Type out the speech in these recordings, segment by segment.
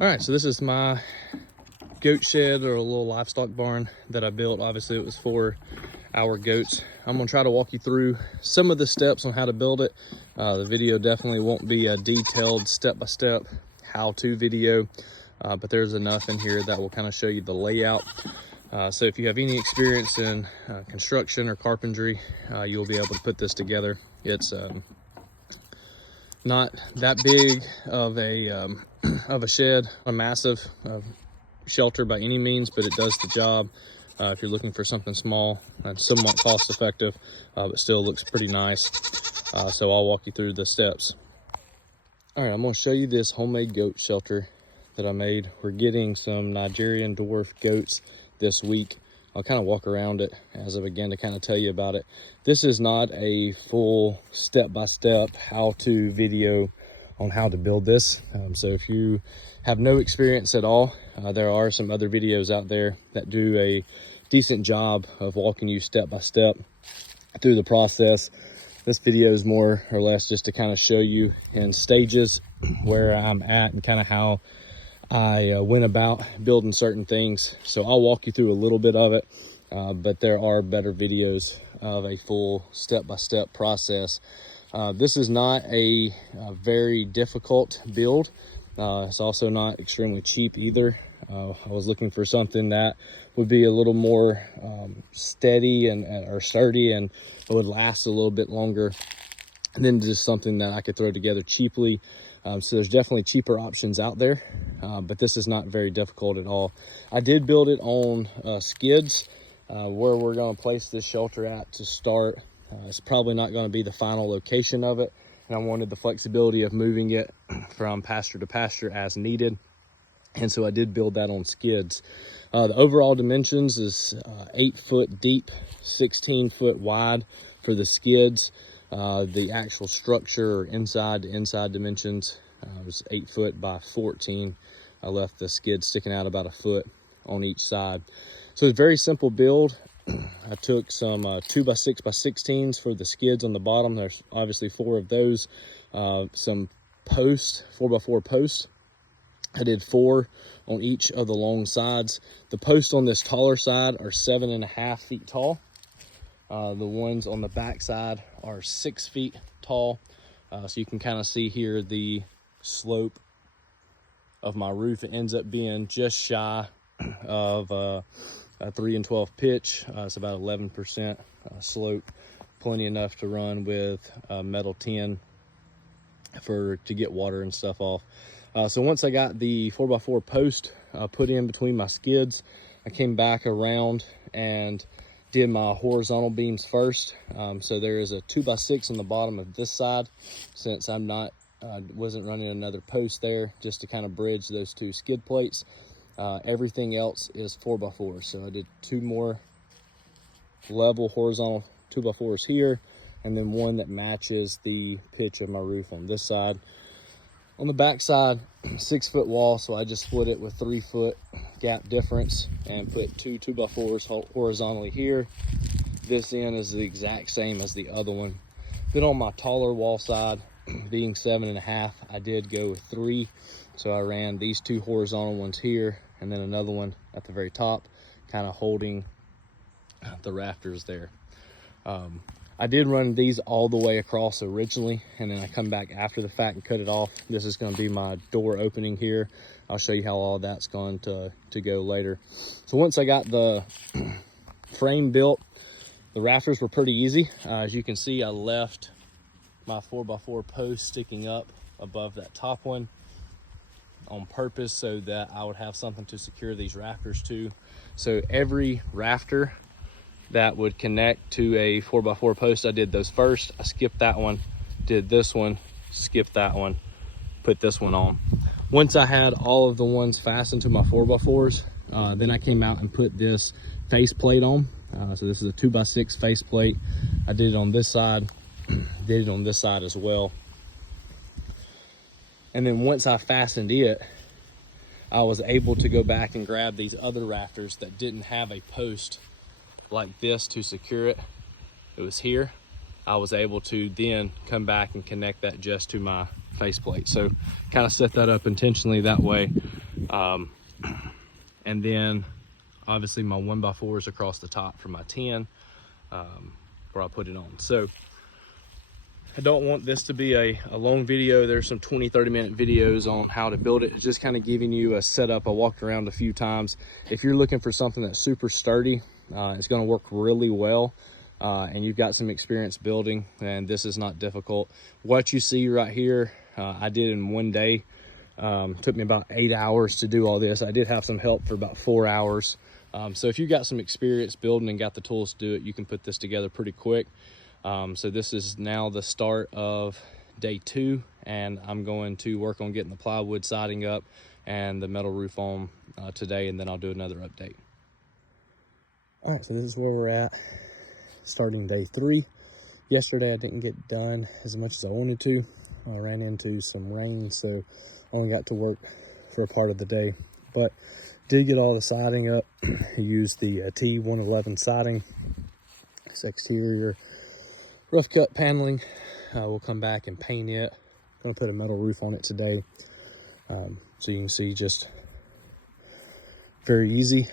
All right, so this is my goat shed, or a little livestock barn that I built. Obviously it was for our goats. I'm gonna try to walk you through some of the steps on how to build it. The video definitely won't be a detailed step-by-step how-to video, but there's enough in here that will kind of show you the layout. So if you have any experience in construction or carpentry, you'll be able to put this together. It's not that big of a shed, a massive shelter by any means, but it does the job. If you're looking for something small and somewhat cost effective, but still looks pretty nice. So I'll walk you through the steps. All right, I'm gonna show you this homemade goat shelter that I made. We're getting some Nigerian dwarf goats this week. I'll kind of walk around it as I begin to kind of tell you about it. This is not a full step-by-step how-to video on how to build this. So if you have no experience at all, there are some other videos out there that do a decent job of walking you step-by-step through the process. This video is more or less just to kind of show you in stages where I'm at and kind of how I went about building certain things. So I'll walk you through a little bit of it, but there are better videos of a full step-by-step process. This is not a very difficult build. It's also not extremely cheap either. I was looking for something that would be a little more steady or sturdy, and it would last a little bit longer, and then just something that I could throw together cheaply. So there's definitely cheaper options out there, but this is not very difficult at all. I did build it on skids, where we're going to place this shelter at to start. It's probably not going to be the final location of it, and I wanted the flexibility of moving it from pasture to pasture as needed, and so I did build that on skids. The overall dimensions is 8 foot deep, 16 foot wide for the skids. The actual structure, or inside to inside dimensions, was 8 foot by 14. I left the skid sticking out about a foot on each side. So it's a very simple build. I took some 2x6 by 16s for the skids on the bottom. There's obviously 4 of those. Some posts, 4x4 posts. I did 4 on each of the long sides. The posts on this taller side are 7.5 feet tall. The ones on the back side are 6 feet tall. So you can kind of see here the slope of my roof. It ends up being just shy of a 3 and 12 pitch. It's about 11% slope, plenty enough to run with metal tin to get water and stuff off. So once I got the 4x4 post put in between my skids, I came back around and did my horizontal beams first. So there is a 2x6 on the bottom of this side, since I'm not wasn't running another post there, just to kind of bridge those 2 skid plates. Everything else is 4x4. So I did 2 more level horizontal 2x4s here, and then 1 that matches the pitch of my roof on this side. On the back side, 6 foot wall, so I just split it with 3 foot gap difference and put 2 2x4s horizontally here. This end is the exact same as the other one. Then on my taller wall side, being 7.5, I did go with 3. So I ran these 2 horizontal ones here, and then another one at the very top, kind of holding the rafters there. I did run these all the way across originally, and then I come back after the fact and cut it off. This is going to be my door opening here. I'll show you how all that's going to go later. So once I got the frame built, the rafters were pretty easy. As you can see, I left my 4x4 post sticking up above that top one on purpose so that I would have something to secure these rafters to. So every rafter that would connect to a 4x4 post, I did those first. I skipped that one, did this one, skipped that one, put this one on. Once I had all of the ones fastened to my 4x4s, then I came out and put this face plate on. So this is a 2x6 face plate. I did it on this side, did it on this side as well. And then once I fastened it, I was able to go back and grab these other rafters that didn't have a post like this to secure it. It was here. I was able to then come back and connect that just to my faceplate. So kind of set that up intentionally that way. And then obviously my 1x4s across the top for my 10, where I put it on. So I don't want this to be a long video. There's some 20-30 minute videos on how to build it. It's just kind of giving you a setup. I walked around a few times. If you're looking for something that's super sturdy, it's going to work really well, and you've got some experience building, and this is not difficult. What you see right here, I did in one day. Took me about 8 hours to do all this. I did have some help for about 4 hours. So if you got some experience building and got the tools to do it, you can put this together pretty quick. So this is now the start of day 2, and I'm going to work on getting the plywood siding up and the metal roof on today, and then I'll do another update. All right, so this is where we're at, starting day 3. Yesterday I didn't get done as much as I wanted to. I ran into some rain, so I only got to work for a part of the day, but did get all the siding up. Used the T111 siding. This exterior rough cut paneling. We'll come back and paint it. Gonna put a metal roof on it today. So you can see, just very easy.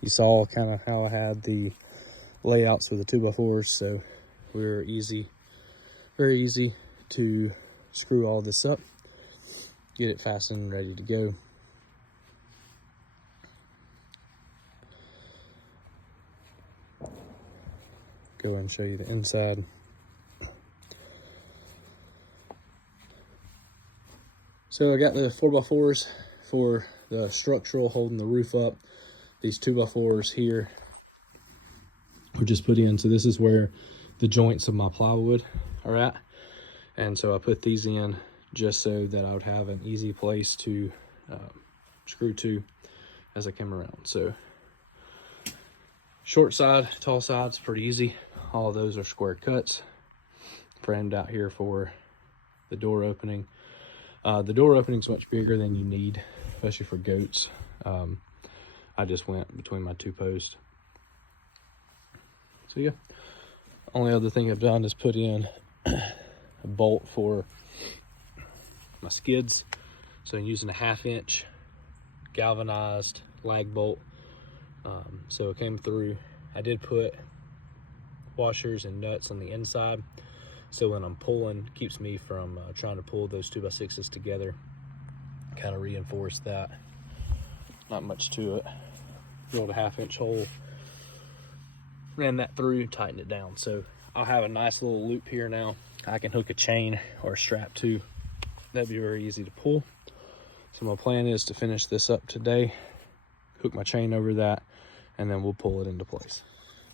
You saw kind of how I had the layouts with the 2x4s, so we're easy, very easy to screw all this up, get it fastened and ready to go. Go ahead and show you the inside. So I got the 4x4s for the structural, holding the roof up. These 2x4s here were just put in. So this is where the joints of my plywood are at. And so I put these in just so that I would have an easy place to screw to as I came around. So short side, tall side's pretty easy. All of those are square cuts. Framed out here for the door opening. The door opening is much bigger than you need, especially for goats. I just went between my 2 posts. So yeah, only other thing I've done is put in a bolt for my skids. So I'm using a 1/2 inch galvanized lag bolt. So it came through. I did put washers and nuts on the inside, so when I'm pulling, keeps me from trying to pull those 2x6s together. Kind of reinforce that. Not much to it. Drilled a 1/2 inch hole, ran that through, tightened it down. So I'll have a nice little loop here now. I can hook a chain or a strap to. That'd be very easy to pull. So my plan is to finish this up today, hook my chain over that, and then we'll pull it into place.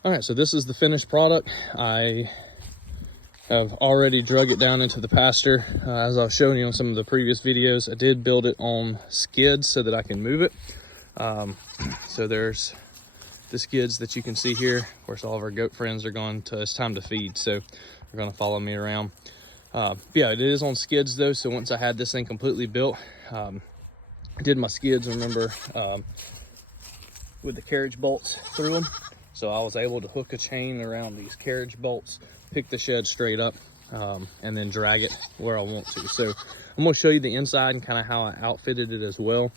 All right, so this is the finished product. I have already drug it down into the pasture. As I was showing you on some of the previous videos, I did build it on skids so that I can move it. So there's the skids that you can see here. Of course, all of our goat friends are going to, it's time to feed, so they're gonna follow me around. Yeah, it is on skids though, so once I had this thing completely built, I did my skids, remember, with the carriage bolts through them. So I was able to hook a chain around these carriage bolts, pick the shed straight up, and then drag it where I want to. So I'm gonna show you the inside and kind of how I outfitted it as well.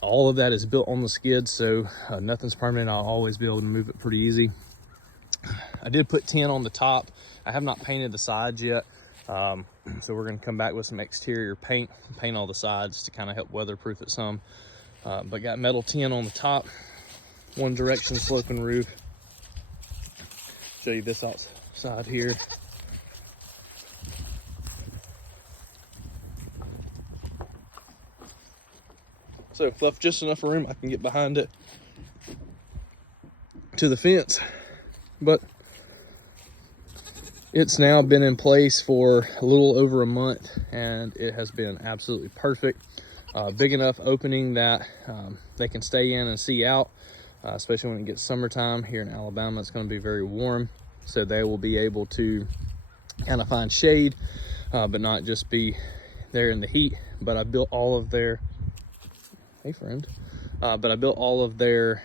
All of that is built on the skids, so nothing's permanent. I'll always be able to move it pretty easy. I did put tin on the top. I have not painted the sides yet. So we're gonna come back with some exterior paint all the sides to kind of help weatherproof it some. But got metal tin on the top, one direction sloping roof. Show you this outside here. So left just enough room I can get behind it to the fence, but it's now been in place for a little over a month and it has been absolutely perfect. Big enough opening that they can stay in and see out, especially when it gets summertime. Here in Alabama, it's going to be very warm, so they will be able to kind of find shade, but not just be there in the heat. But I built all of their, hey friend, but I built all of their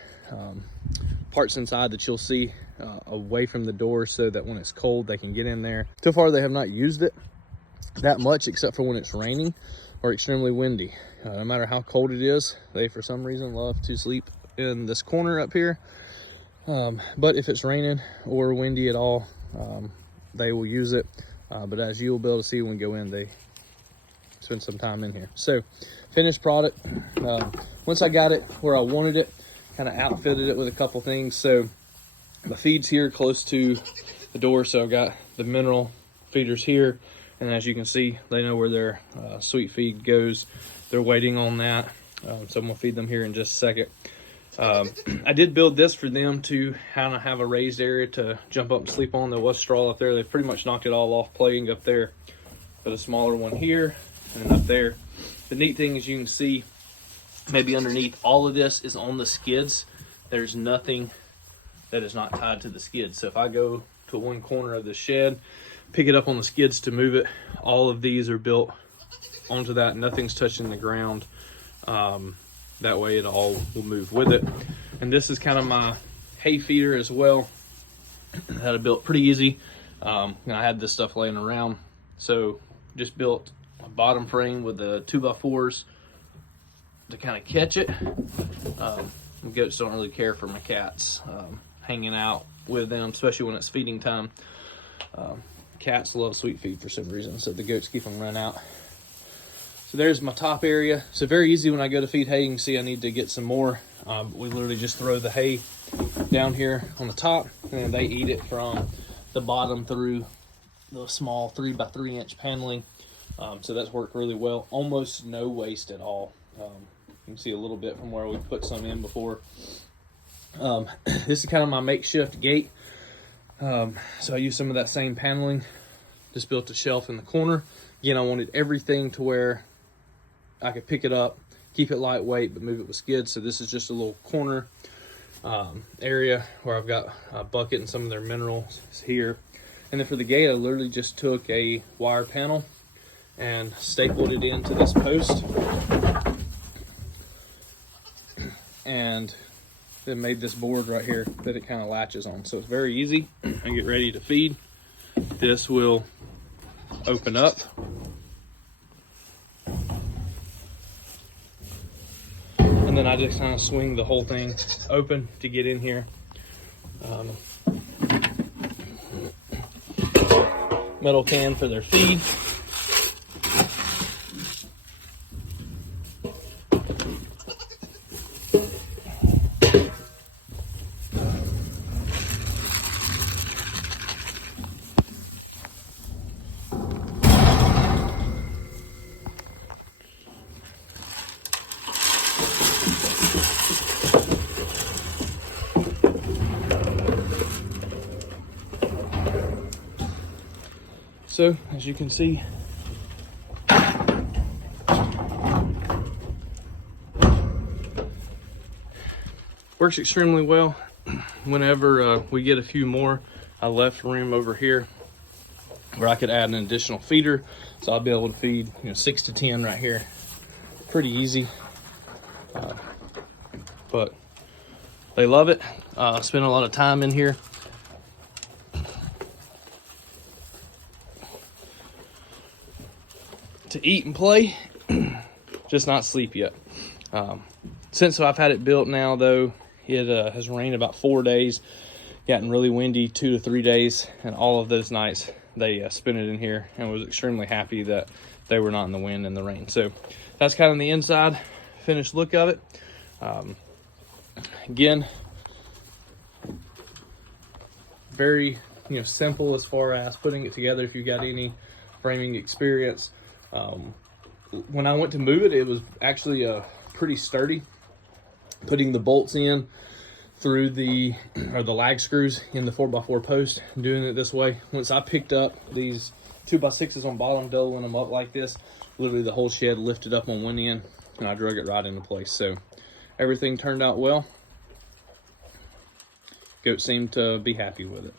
parts inside that you'll see away from the door so that when it's cold they can get in there. So far they have not used it that much except for when it's raining or extremely windy. No matter how cold it is, they for some reason love to sleep in this corner up here. But if it's raining or windy at all, they will use it. But as you'll be able to see when we go in, they spend some time in here. So finished product. Once I got it where I wanted it, kind of outfitted it with a couple things. So the feed's here close to the door. So I've got the mineral feeders here. And as you can see, they know where their sweet feed goes. They're waiting on that. So I'm gonna feed them here in just a second. I did build this for them to kind of have a raised area to jump up and sleep on. There was straw up there. They pretty much knocked it all off, playing up there. Put a smaller one here and up there. The neat thing is you can see maybe underneath all of this is on the skids. There's nothing that is not tied to the skids. So if I go to one corner of the shed, pick it up on the skids to move it, all of these are built onto that. Nothing's touching the ground. That way it all will move with it. And this is kind of my hay feeder as well. I had it built pretty easy. I had this stuff laying around. So just built a bottom frame with the 2x4s to kind of catch it. Goats don't really care for my cats hanging out with them, especially when it's feeding time. Cats love sweet feed for some reason, so the goats keep them run out. So there's my top area. So very easy when I go to feed hay. You can see I need to get some more. We literally just throw the hay down here on the top, and they eat it from the bottom through the small 3x3 inch paneling. So that's worked really well. Almost no waste at all. You can see a little bit from where we put some in before. This is kind of my makeshift gate. So I used some of that same paneling. Just built a shelf in the corner. Again, I wanted everything to where I could pick it up, keep it lightweight, but move it with skids. So this is just a little corner area where I've got a bucket and some of their minerals here. And then for the gate, I literally just took a wire panel and stapled it into this post. And then made this board right here that it kind of latches on. So it's very easy. I get ready to feed. This will open up. And then I just kind of swing the whole thing open to get in here. Metal can for their feed. So, as you can see, works extremely well. Whenever we get a few more, I left room over here where I could add an additional feeder. So I'll be able to feed 6 to 10 right here. Pretty easy. But they love it. Spend a lot of time in here. To eat and play, just not sleep yet. Since I've had it built now, though, it has rained about 4 days, gotten really windy 2 to 3 days, and all of those nights they spent it in here, and was extremely happy that they were not in the wind and the rain. So that's kind of the inside finished look of it. Again, very simple as far as putting it together. If you've got any framing experience, when I went to move it, it was actually pretty sturdy. Putting the bolts in through the lag screws in the 4x4 post, doing it this way. Once I picked up these 2x6s on bottom, doubling them up like this, literally the whole shed lifted up on one end, and I drug it right into place. So everything turned out well. Goats seemed to be happy with it.